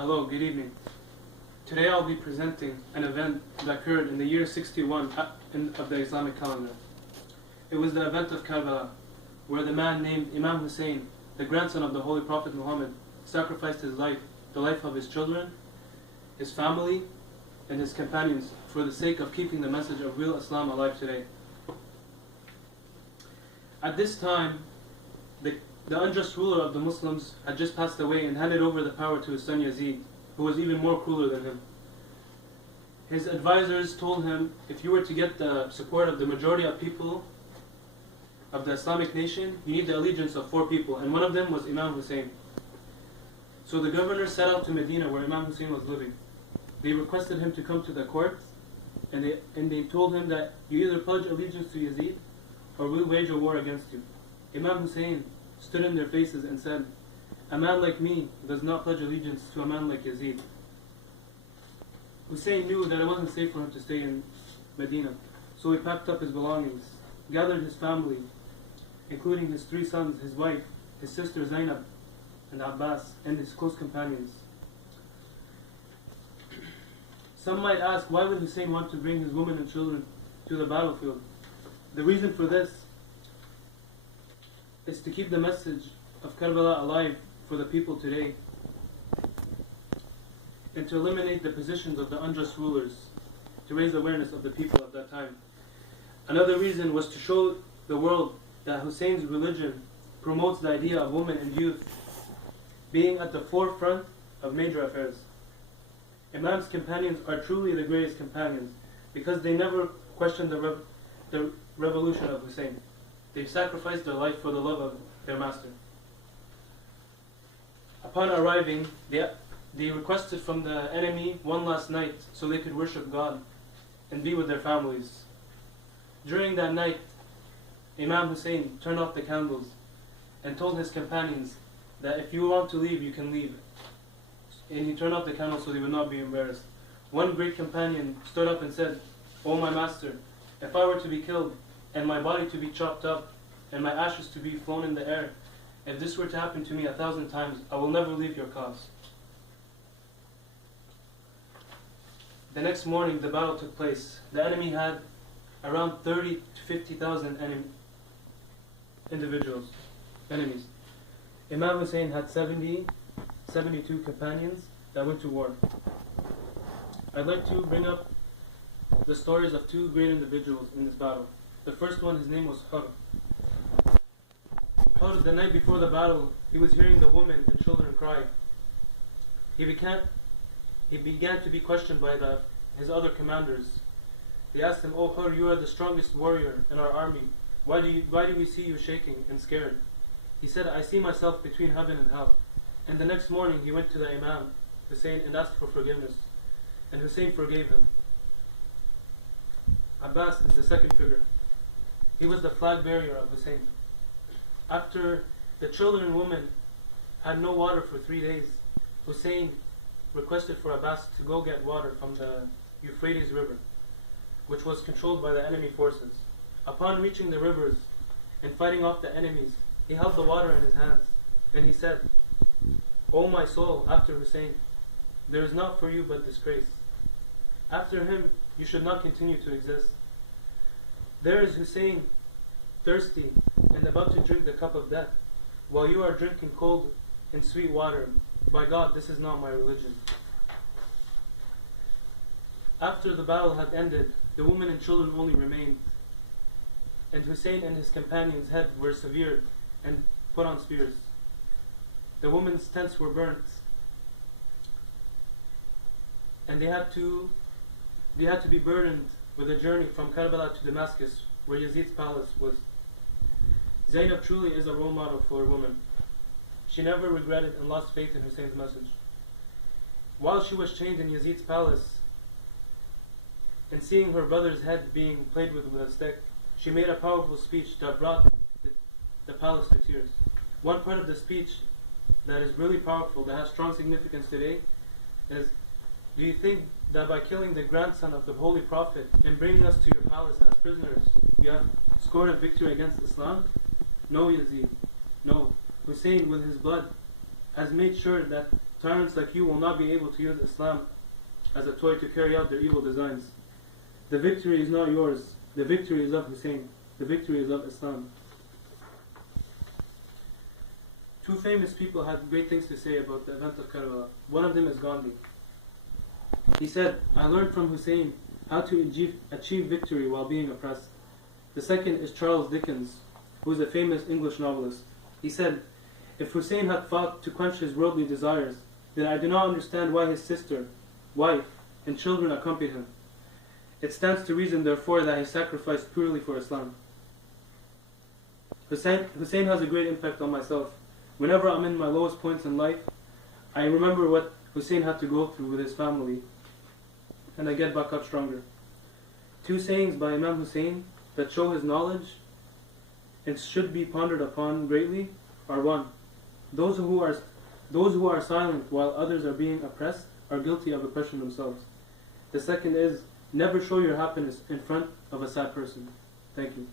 Hello, good evening. Today I'll be presenting an event that occurred in the year 61 of the Islamic calendar. It was the event of Karbala, where the man named Imam Hussein, the grandson of the Holy Prophet Muhammad, sacrificed his life, the life of his children, his family, and his companions for the sake of keeping the message of real Islam alive today. At this time, the unjust ruler of the Muslims had just passed away and handed over the power to his son Yazid, who was even more crueler than him. His advisors told him, if you were to get the support of the majority of people of the Islamic nation, you need the allegiance of 4 people, and one of them was Imam Hussein. So the governor set out to Medina, where Imam Hussein was living. They requested him to come to the court, and they told him that you either pledge allegiance to Yazid, or we'll wage a war against you. Imam Hussein stood in their faces and said, a man like me does not pledge allegiance to a man like Yazid. Hussein knew that it wasn't safe for him to stay in Medina, so he packed up his belongings, gathered his family, including his 3 sons, his wife, his sister Zainab and Abbas, and his close companions. Some might ask, why would Hussein want to bring his women and children to the battlefield? The reason for this is to keep the message of Karbala alive for the people today, and to eliminate the positions of the unjust rulers, to raise awareness of the people at that time. Another reason was to show the world that Hussein's religion promotes the idea of women and youth being at the forefront of major affairs. Imam's companions are truly the greatest companions because they never questioned the revolution of Hussein. They sacrificed their life for the love of their master. Upon arriving, they requested from the enemy one last night so they could worship God and be with their families. During that night, Imam Hussein turned off the candles and told his companions that if you want to leave, you can leave. And he turned off the candles so they would not be embarrassed. One great companion stood up and said, "O my master, if I were to be killed and my body to be chopped up and my ashes to be flown in the air, if this were to happen to me 1,000 times, I will never leave your cause." The next morning, the battle took place. The enemy had around 30 to 50,000 enemies. Imam Hussein had 72 companions that went to war. I'd like to bring up the stories of 2 great individuals in this battle. The first one, his name was Hur. Hur, the night before the battle, he was hearing the women and children cry. He began to be questioned by his other commanders. They asked him, "O Hur, you are the strongest warrior in our army. Why do we see you shaking and scared?" He said, "I see myself between heaven and hell." And the next morning he went to the Imam Hussein and asked for forgiveness, and Hussein forgave him. Abbas is the second figure. He was the flag bearer of Hussein. After the children and women had no water for 3 days, Hussein requested for Abbas to go get water from the Euphrates River, which was controlled by the enemy forces. Upon reaching the rivers and fighting off the enemies, he held the water in his hands, and he said, "O my soul, after Hussein, there is not for you but disgrace. After him, you should not continue to exist. There is Hussein, thirsty and about to drink the cup of death, while you are drinking cold and sweet water. By God, this is not my religion." After the battle had ended, the women and children only remained, and Hussein and his companions' heads were severed and put on spears. The women's tents were burnt, and they had to be burdened with a journey from Karbala to Damascus, where Yazid's palace was. Zainab truly is a role model for a woman. She never regretted and lost faith in Hussein's message. While she was chained in Yazid's palace, and seeing her brother's head being played with a stick, she made a powerful speech that brought the palace to tears. One part of the speech that is really powerful, that has strong significance today, is, "Do you think that by killing the grandson of the Holy Prophet and bringing us to your palace as prisoners, you have scored a victory against Islam? No, Yazid, no. Hussein, with his blood, has made sure that Tyrants like you will not be able to use Islam as a toy to carry out their evil designs. The victory is not yours. The victory is of Hussein. The victory is of Islam. Two famous people had great things to say about the event of Karbala. One of them is Gandhi. He said, I learned from Hussein how to achieve victory while being oppressed. The second is Charles Dickens, who is a famous English novelist. He said, if Hussein had fought to quench his worldly desires, then I do not understand why his sister, wife, and children accompanied him. It stands to reason, therefore, that he sacrificed purely for Islam. Hussein has a great impact on myself. Whenever I'm in my lowest points in life, I remember what Hussein had to go through with his family, and I get back up stronger. Two sayings by Imam Hussein that show his knowledge and should be pondered upon greatly are: one, those who are silent while others are being oppressed are guilty of oppression themselves. The second is, never show your happiness in front of a sad person. Thank you.